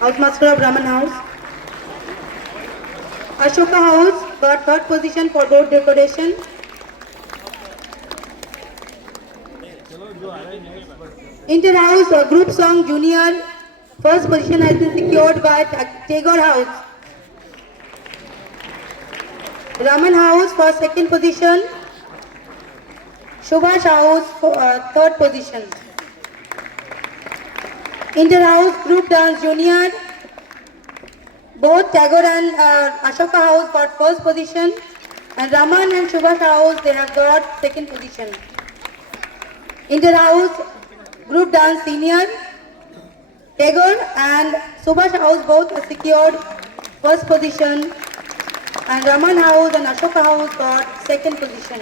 House Master of Brahman House. Ashoka House got third position for board decoration. Inter House group song junior first position has been secured by Tagore House. Raman House for second position. Subhash House for third position. Inter House group dance junior. Both Tagore and Ashoka House got first position, and Raman and Subhash House they have got second position. Inter House group dance senior. Tagore and Subhash House both secured first position, and Raman House and Ashoka House got second position.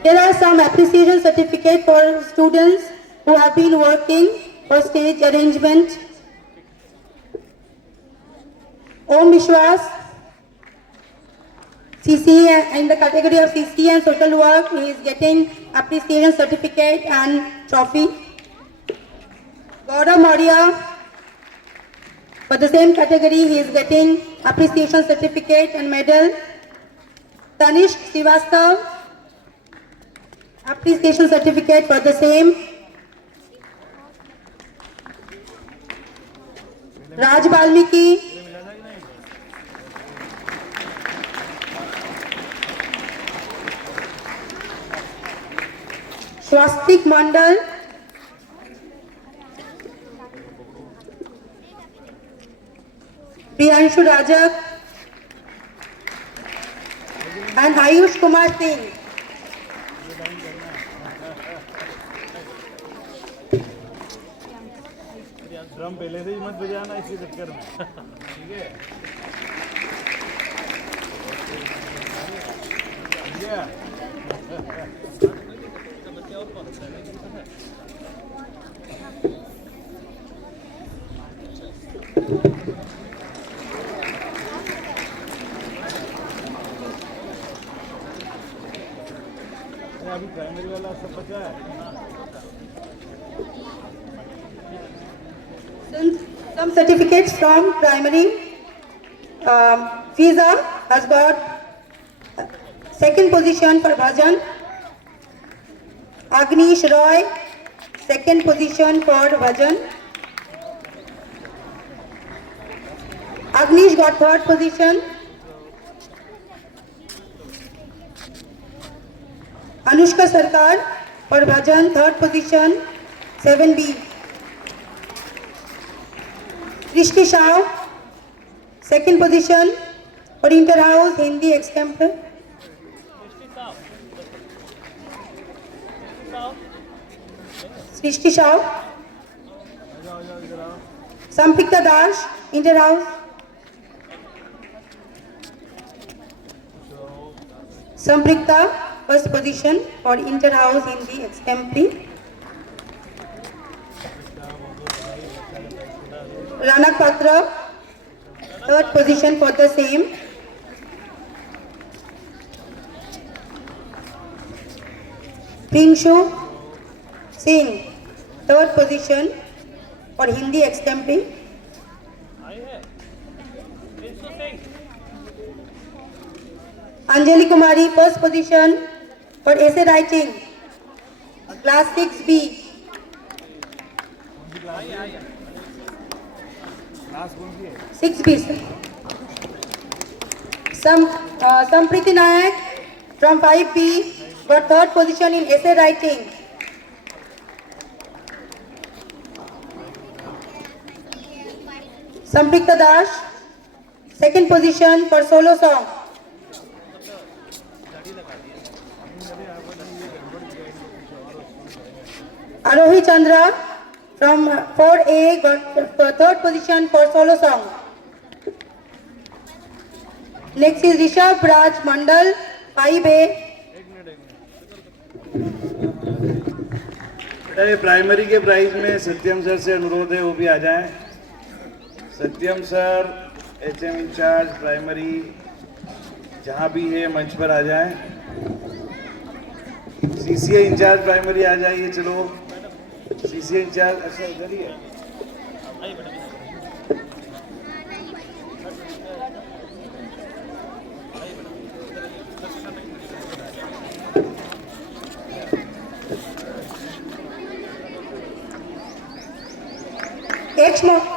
There are some appreciation certificates for students who have been working for stage arrangement. Om Vishwas, CCE, in the category of CCE and social work, he is getting appreciation certificate and trophy. Gaurav Maurya, for the same category, he is getting appreciation certificate and medal. Tanishq Srivastav, appreciation certificate for the same. Raj Balmiki, Swastik Mandal, Priyanshu Rajak, and Ayush Kumar Singh. Drum पहले से ही मत बजाना इसी चक्कर में, ठीक है? अभी प्राइमरी वाला सब बचा है। Some certificates from primary. Fiza has got second position for Bhajan. Agnish Roy, second position for Bhajan. Agnish got third position. Anushka Sarkar for Bhajan, third position, 7B. Rishki Shah, second position for Inter House Hindi Extemporary. Rishki Shah, Sampikta Das, Inter House. Sampikta, first position for Inter House Hindi Extemporary. Ranak Patra, third position for the same. Prinshu Singh, third position for Hindi Extemporary. Anjali Kumari, first position for essay writing, class 6B. Six piece. Sampriti Nayak from 5B got third position in essay writing. Samprikta Das, second position for solo song. Arohi Chandra from 4A got third position for solo song. Next is Rishabh Raj Mandal, 5A. Primary के prize में सत्यम sir से अनुरोध है वो भी आ जाएं। सत्यम sir, HM in charge primary, जहाँ भी है मंच पर आ जाएं। सीसीए इंचार्ज प्राइमरी आ जाइए, चलो। सीसीए इंचार्ज, अच्छा इधर ही है।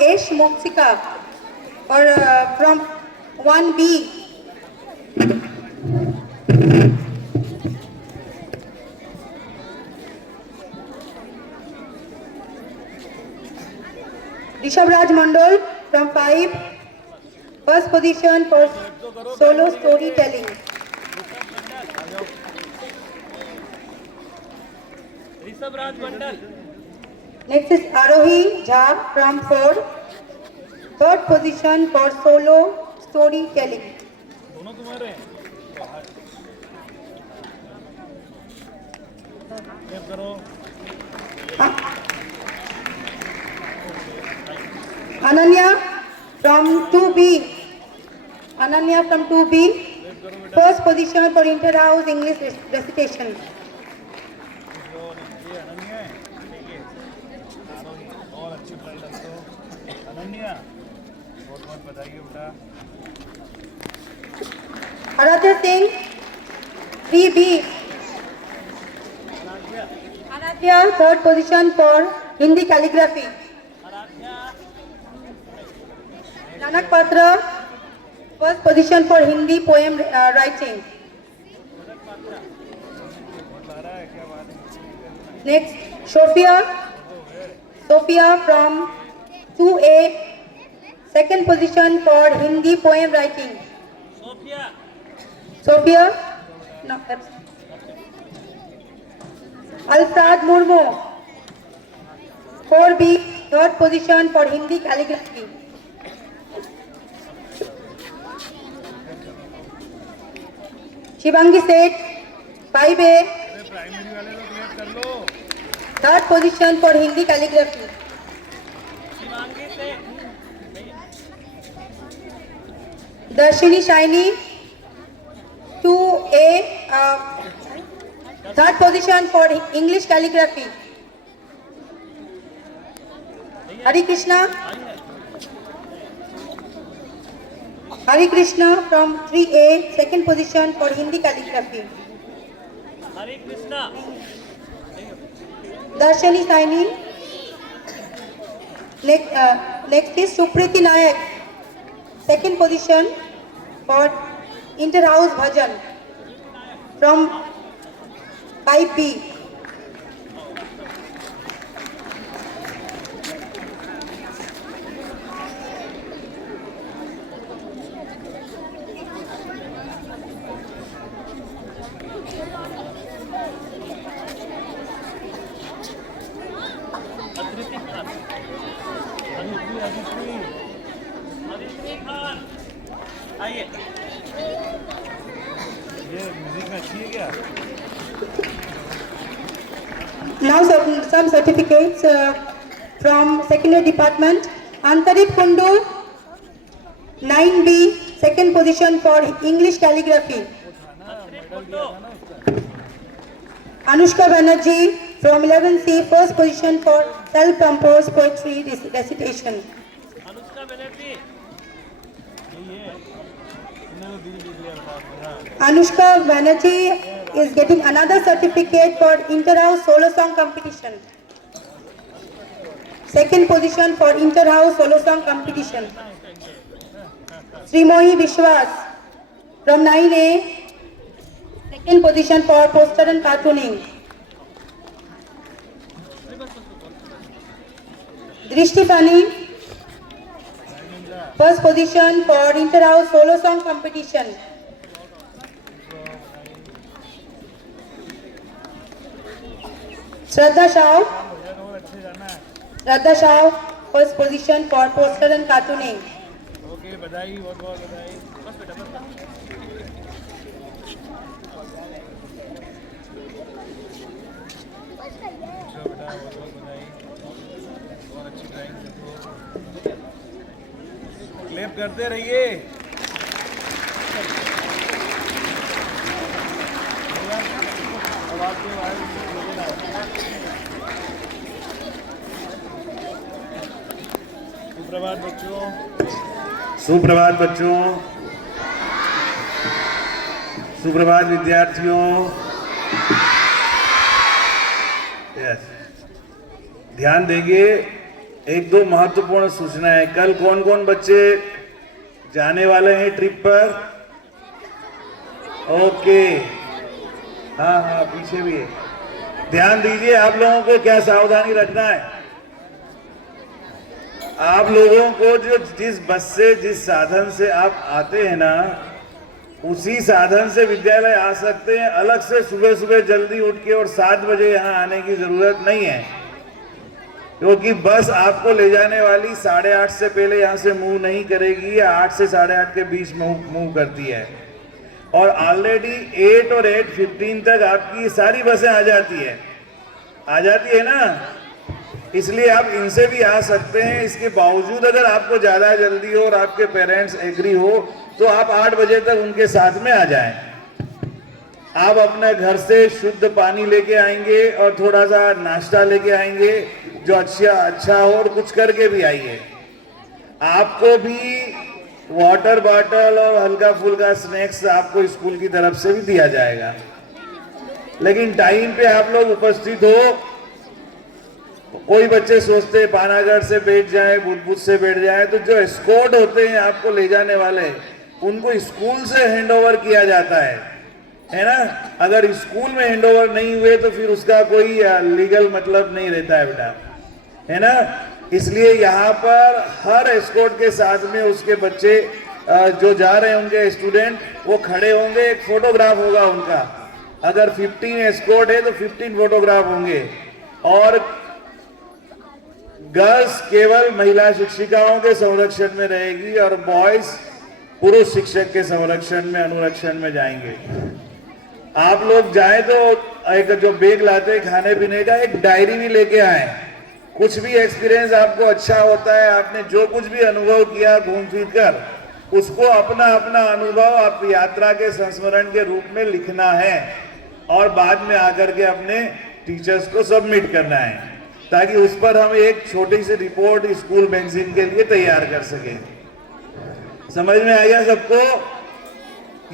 H Moksika or from 1B. Rishabh Raj Mandal from 5. First position for solo storytelling. Rishabh Raj Mandal. Next is Arohi Jha from 4. Third position for solo storytelling. दोनों तुम्हारे हैं। Clip करो। Ananya from 2B. Ananya from 2B. First position for inter-house English recitation. ये अनन्या है, ठीक है। आरोही, और अच्छी पढ़ाई लगते हो। अनन्या, बहुत बहुत बधाई है बेटा। Aradhya Singh 3B. Aradhya third position for Hindi calligraphy. Nanak Patra first position for Hindi poem writing. Next, Sophia from 2A, second position for Hindi poem writing. Sophia, no, Alfred Murmu, 4B, third position for Hindi calligraphy. Shivangi Seth, 5A, primary वाले तो clear कर लो। third position for Hindi calligraphy. Darshini Shaini, 2A, third position for English calligraphy. Hari Krishna from 3A, second position for Hindi calligraphy. Hare Krishna. Darshini Saini. Next is Supriti Nayak, second position for inter-house bhajan from 5B. आइए। ये music में अच्छी है क्या? Now some certificates from secondary department. Antarit Kundu, 9B, second position for English calligraphy. Anushka Banerjee from 11C, first position for self-composed poetry recitation. Anushka Banerjee. Anushka Banerjee is getting another certificate for inter-house solo song competition. Second position for inter-house solo song competition. Srimohi Vishwas from 9A, second position for poster and cartooning. Drishti Pani, first position for inter-house solo song competition. Shraddha Shah, first position for poster and cartooning. Okay, बधाई, बहुत बहुत बधाई। बस बेटा बस। अच्छा बेटा, बहुत बहुत बधाई। बहुत अच्छी ड्राइंग देखो। क्लिप करते रहिए। सुप्रभात बच्चों। सुप्रभात बच्चों। सुप्रभात विद्यार्थियों। यस, ध्यान देंगे, एक दो महत्वपूर्ण सूचना है। कल कौन कौन बच्चे जाने वाले हैं ट्रिप पर? ओके, हाँ हाँ पीछे भी है। ध्यान दीजिए, आप लोगों को क्या सावधानी रखना है। आप लोगों को जो जिस बस से, जिस साधन से आप आते हैं ना, उसी साधन से विद्यालय आ सकते हैं। अलग से सुबह सुबह जल्दी उठ के और 7 बजे यहाँ आने की जरूरत नहीं है, क्योंकि बस आपको ले जाने वाली 8:30 से पहले यहाँ से मूव नहीं करेगी, या 8 से 8:30 के बीच मूव करती है। और ऑलरेडी 8 और 8:15 तक आपकी सारी बसें आ जाती है ना, इसलिए आप इनसे भी आ सकते हैं। इसके बावजूद अगर आपको ज़्यादा जल्दी हो और आपके पेरेंट्स एग्री हो तो आप 8 बजे तक उनके साथ में आ जाएं। आप अपने घर से शुद्ध पानी लेके आएंगे और थोड़ा सा नाश्ता लेके आएंगे जो अच्छा हो, और कुछ करके भी आइए। आपको भी वाटर बॉटल और हल्का फुल्का स्नैक्स आपको स्कूल की तरफ से भी दिया जाएगा, लेकिन टाइम पे आप लोग उपस्थित हो। कोई बच्चे सोचते हैं पानागढ़ से बैठ जाए, बुद्ध से बैठ जाए, तो जो एस्कॉर्ट होते हैं आपको ले जाने वाले, उनको स्कूल से हैंडओवर किया जाता है ना। अगर स्कूल में हैंडओवर नहीं हुए तो फिर उसका कोई लीगल मतलब नहीं रहता है बेटा, है ना। इसलिए यहाँ पर हर एस्कॉर्ट के साथ में उसके बच्चे जो जा रहे हैं, उनके स्टूडेंट, वो खड़े होंगे, एक फोटोग्राफ होगा उनका। अगर 15 एस्कॉर्ट है तो 15 फोटोग्राफ होंगे। और गर्ल्स केवल महिला शिक्षिकाओं के संरक्षण में रहेगी और बॉयज पुरुष शिक्षक के संरक्षण में, अनुरक्षण में जाएंगे। आप लोग जाए तो एक जो बैग लाते हैं खाने पीने का, एक डायरी भी लेके आए। कुछ भी एक्सपीरियंस आपको अच्छा होता है, आपने जो कुछ भी अनुभव किया घूम फिर कर, उसको अपना अपना अनुभव आप यात्रा के संस्मरण के रूप में लिखना है और बाद में आकर के अपने टीचर्स को सबमिट करना है, ताकि उस पर हम एक छोटी सी रिपोर्ट स्कूल मैगजीन के लिए तैयार कर सकें। समझ में आ गया सबको?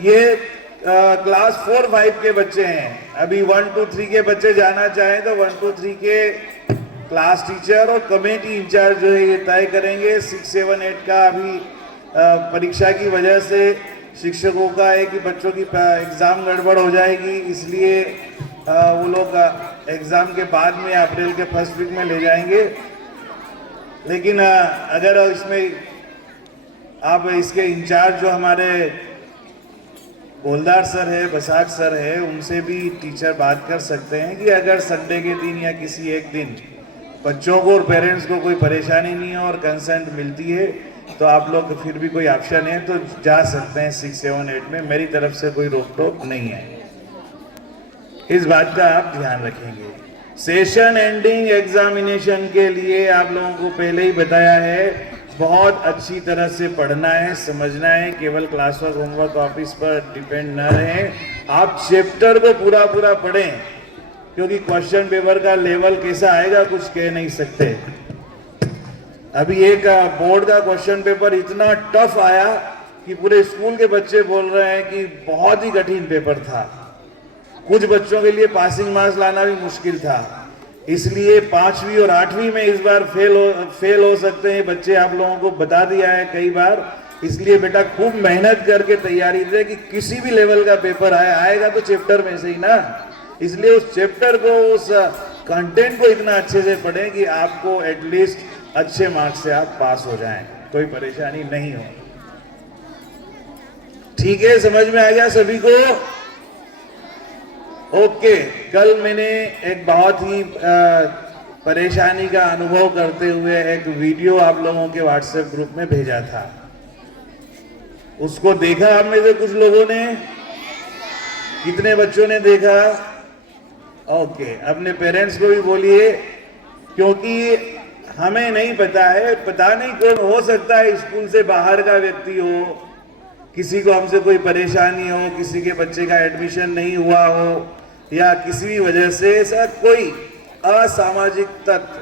ये क्लास 4-5 के बच्चे हैं। अभी 1-2-3 के बच्चे जाना चाहें तो 1-2-3 के क्लास टीचर और कमेटी इंचार्ज जो है ये तय करेंगे। 6-7-8 का अभी परीक्षा की वजह से शिक्षकों का है कि बच्चों की एग्जाम गड़बड़ हो जाएगी, इसलिए वो लोग एग्जाम के बाद में अप्रैल के फर्स्ट वीक में ले जाएंगे। लेकिन अगर इसमें आप इसके इंचार्ज जो हमारे गोलदार सर है, बसाक सर है, उनसे भी टीचर बात कर सकते हैं कि अगर संडे के दिन या किसी एक दिन बच्चों को और पेरेंट्स को कोई परेशानी नहीं हो और कंसेंट मिलती है तो आप लोग फिर भी कोई ऑप्शन है तो जा सकते हैं 6-7-8 में। मेरी तरफ से कोई रोक टोक नहीं है, इस बात का आप ध्यान रखेंगे। सेशन एंडिंग एग्जामिनेशन के लिए आप लोगों को पहले ही बताया है, बहुत अच्छी तरह से पढ़ना है, समझना है। केवल क्लास वर्क होमवर्क ऑफिस पर डिपेंड न रहें, आप चैप्टर को पूरा पूरा पढ़ें, क्योंकि क्वेश्चन पेपर का लेवल कैसा आएगा कुछ कह नहीं सकते। अभी एक बोर्ड का क्वेश्चन पेपर इतना टफ आया कि पूरे स्कूल के बच्चे बोल रहे हैं कि बहुत ही कठिन पेपर था। कुछ बच्चों के लिए पासिंग मार्क्स लाना भी मुश्किल था, इसलिए 5वीं और 8वीं में इस बार फेल हो सकते हैं बच्चे। आप लोगों को बता दिया है कई बार, इसलिए बेटा खूब मेहनत करके तैयारी दे कि किसी भी लेवल का पेपर आएगा तो चैप्टर में से ही ना। इसलिए उस चैप्टर को, उस कंटेंट को इतना अच्छे से पढ़ें कि आपको एटलीस्ट अच्छे मार्क्स से आप पास हो जाएं, कोई परेशानी नहीं हो। ठीक है, समझ में आ गया सभी को? ओके। कल मैंने एक बहुत ही परेशानी का अनुभव करते हुए एक वीडियो आप लोगों के व्हाट्सएप ग्रुप में भेजा था। उसको देखा आप में से कुछ लोगों ने? कितने बच्चों ने देखा? ओके, अपने पेरेंट्स को भी बोलिए, क्योंकि हमें नहीं पता है, पता नहीं कौन हो सकता है स्कूल से बाहर का व्यक्ति हो, किसी को हमसे कोई परेशानी हो, किसी के बच्चे का एडमिशन नहीं हुआ हो, या किसी भी वजह से ऐसा कोई असामाजिक तत्व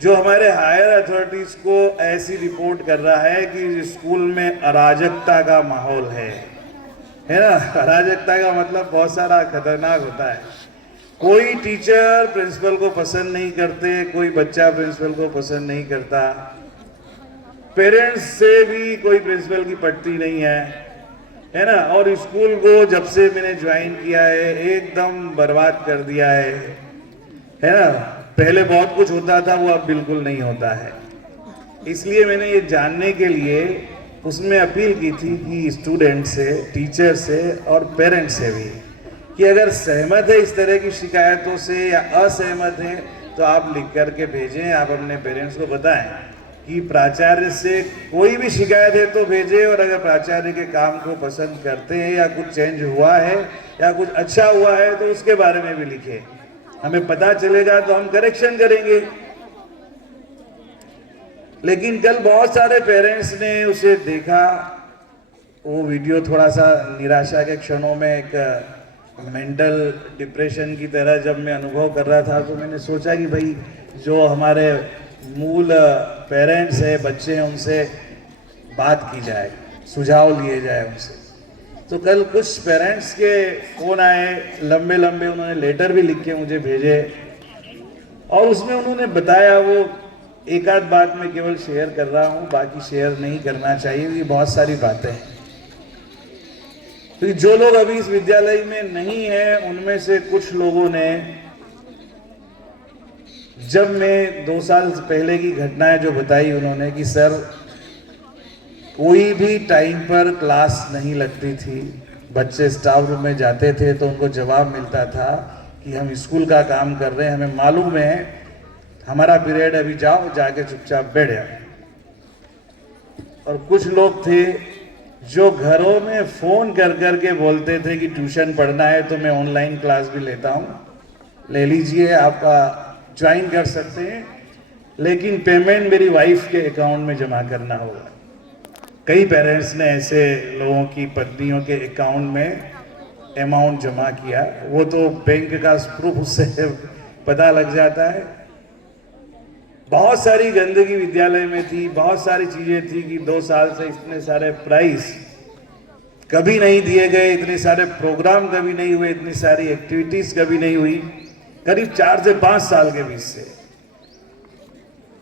जो हमारे हायर अथॉरिटीज को ऐसी रिपोर्ट कर रहा है कि स्कूल में अराजकता का माहौल है ना। अराजकता का मतलब बहुत सारा खतरनाक होता है। कोई टीचर प्रिंसिपल को पसंद नहीं करते, कोई बच्चा प्रिंसिपल को पसंद नहीं करता, पेरेंट्स से भी कोई प्रिंसिपल की पटती नहीं है ना। और स्कूल को जब से मैंने ज्वाइन किया है एकदम बर्बाद कर दिया है ना। पहले बहुत कुछ होता था, वो अब बिल्कुल नहीं होता है। इसलिए मैंने ये जानने के लिए उसमें अपील की थी कि स्टूडेंट से, टीचर से और पेरेंट्स से भी, कि अगर सहमत है इस तरह की शिकायतों से या असहमत हैं तो आप लिख करके भेजें। आप अपने पेरेंट्स को बताएं कि प्राचार्य से कोई भी शिकायत है तो भेजें, और अगर प्राचार्य के काम को पसंद करते हैं या कुछ चेंज हुआ है या कुछ अच्छा हुआ है तो उसके बारे में भी लिखें। हमें पता चलेगा तो हम करेक्शन करेंगे। लेकिन कल बहुत सारे पेरेंट्स ने उसे देखा, वो वीडियो थोड़ा सा निराशा के क्षणों में एक मेंटल डिप्रेशन की तरह जब मैं अनुभव कर रहा था, तो मैंने सोचा कि भाई जो हमारे मूल पेरेंट्स है, बच्चे हैं, उनसे बात की जाए, सुझाव लिए जाए उनसे। तो कल कुछ पेरेंट्स के फ़ोन आए, लंबे लंबे उन्होंने लेटर भी लिख के मुझे भेजे, और उसमें उन्होंने बताया, वो एक आध बात मैं केवल शेयर कर रहा हूँ, बाकी शेयर नहीं करना चाहिए, ये बहुत सारी बातें हैं। तो जो लोग अभी इस विद्यालय में नहीं हैं, उनमें से कुछ लोगों ने, जब मैं 2 साल पहले की घटनाएं जो बताई उन्होंने कि सर कोई भी टाइम पर क्लास नहीं लगती थी, बच्चे स्टाफ रूम में जाते थे तो उनको जवाब मिलता था कि हम स्कूल का काम कर रहे हैं, हमें मालूम है हमारा पीरियड अभी, जाओ जाके चुपचाप बैठ जाओ। और कुछ लोग थे जो घरों में फोन कर कर के बोलते थे कि ट्यूशन पढ़ना है तो मैं ऑनलाइन क्लास भी लेता हूँ, ले लीजिए, आपका ज्वाइन कर सकते हैं, लेकिन पेमेंट मेरी वाइफ के अकाउंट में जमा करना होगा। कई पेरेंट्स ने ऐसे लोगों की पत्नियों के अकाउंट में अमाउंट जमा किया, वो तो बैंक का प्रूफ उससे पता लग जाता है। बहुत सारी गंदगी विद्यालय में थी, बहुत सारी चीजें थी कि 2 साल से इतने सारे प्राइज कभी नहीं दिए गए, इतने सारे प्रोग्राम कभी नहीं हुए, इतनी सारी एक्टिविटीज कभी नहीं हुई, करीब 4 से 5 साल के बीच से।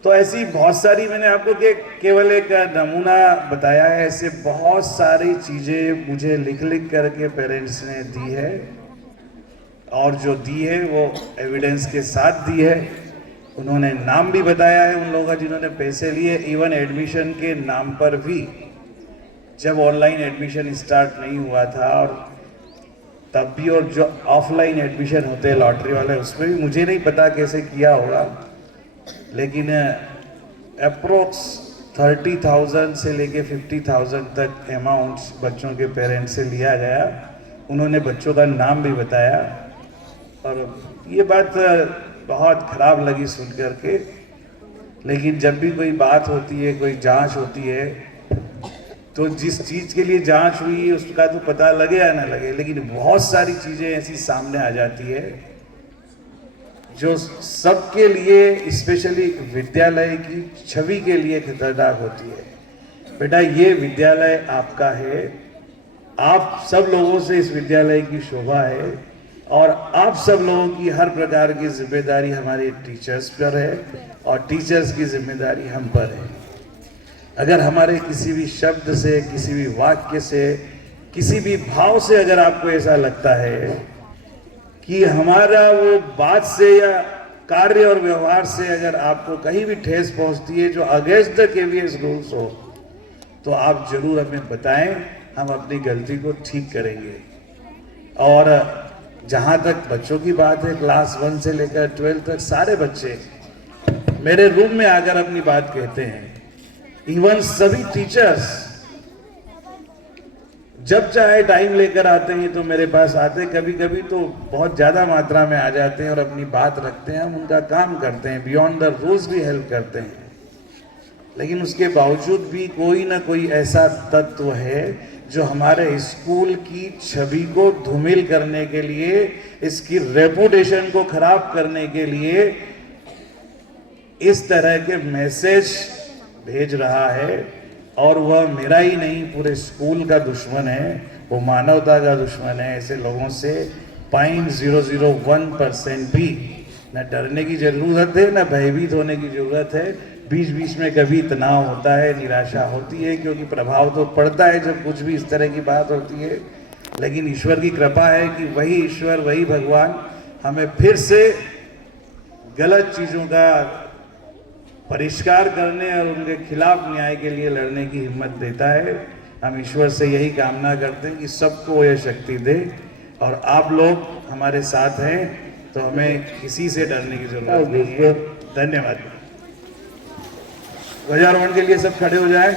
तो ऐसी बहुत सारी, मैंने आपको केवल एक नमूना बताया है, ऐसे बहुत सारी चीजें मुझे लिख लिख करके पेरेंट्स ने दी है, और जो दी है वो एविडेंस के साथ दी है। उन्होंने नाम भी बताया है उन लोगों का जिन्होंने पैसे लिए, इवन एडमिशन के नाम पर भी। जब ऑनलाइन एडमिशन स्टार्ट नहीं हुआ था और तब भी, और जो ऑफलाइन एडमिशन होते हैं लॉटरी वाले, उसमें भी मुझे नहीं पता कैसे किया होगा, लेकिन अप्रोक्स 30,000 से लेके 50,000 तक अमाउंट्स बच्चों के पेरेंट्स से लिया गया। उन्होंने बच्चों का नाम भी बताया, और ये बात बहुत खराब लगी सुन करके। लेकिन जब भी कोई बात होती है, कोई जांच होती है, तो जिस चीज़ के लिए जांच हुई उसका तो पता लगे या ना लगे, लेकिन बहुत सारी चीज़ें ऐसी सामने आ जाती है जो सबके लिए, स्पेशली विद्यालय की छवि के लिए खतरनाक होती है। बेटा, ये विद्यालय आपका है, आप सब लोगों से इस विद्यालय की शोभा है, और आप सब लोगों की हर प्रकार की जिम्मेदारी हमारे टीचर्स पर है, और टीचर्स की जिम्मेदारी हम पर है। अगर हमारे किसी भी शब्द से, किसी भी वाक्य से, किसी भी भाव से अगर आपको ऐसा लगता है कि हमारा वो बात से या कार्य और व्यवहार से अगर आपको कहीं भी ठेस पहुंचती है जो अगेंस्ट द केवीएस रूल्स हो, तो आप जरूर हमें बताएं, हम अपनी गलती को ठीक करेंगे। और जहां तक बच्चों की बात है, क्लास 1 से लेकर 12 तक सारे बच्चे मेरे रूम में आकर अपनी बात कहते हैं। इवन सभी टीचर्स जब चाहे टाइम लेकर आते हैं तो मेरे पास आते, कभी कभी तो बहुत ज़्यादा मात्रा में आ जाते हैं और अपनी बात रखते हैं, हम उनका काम करते हैं, बियॉन्ड द रूल्स भी हेल्प करते हैं। लेकिन उसके बावजूद भी कोई ना कोई ऐसा तत्व है जो हमारे स्कूल की छवि को धूमिल करने के लिए, इसकी रेपुटेशन को खराब करने के लिए इस तरह के मैसेज भेज रहा है, और वह मेरा ही नहीं पूरे स्कूल का दुश्मन है, वो मानवता का दुश्मन है। ऐसे लोगों से 0.001% भी न डरने की जरूरत है, न भयभीत होने की जरूरत है। बीच बीच में कभी तनाव होता है, निराशा होती है, क्योंकि प्रभाव तो पड़ता है जब कुछ भी इस तरह की बात होती है। लेकिन ईश्वर की कृपा है कि वही ईश्वर, वही भगवान हमें फिर से गलत चीज़ों का परिष्कार करने और उनके खिलाफ न्याय के लिए लड़ने की हिम्मत देता है। हम ईश्वर से यही कामना करते हैं कि सबको यह शक्ति दे, और आप लोग हमारे साथ हैं तो हमें किसी से डरने की जरूरत नहीं है। धन्यवाद। ध्वजारोहण के लिए सब खड़े हो जाएं।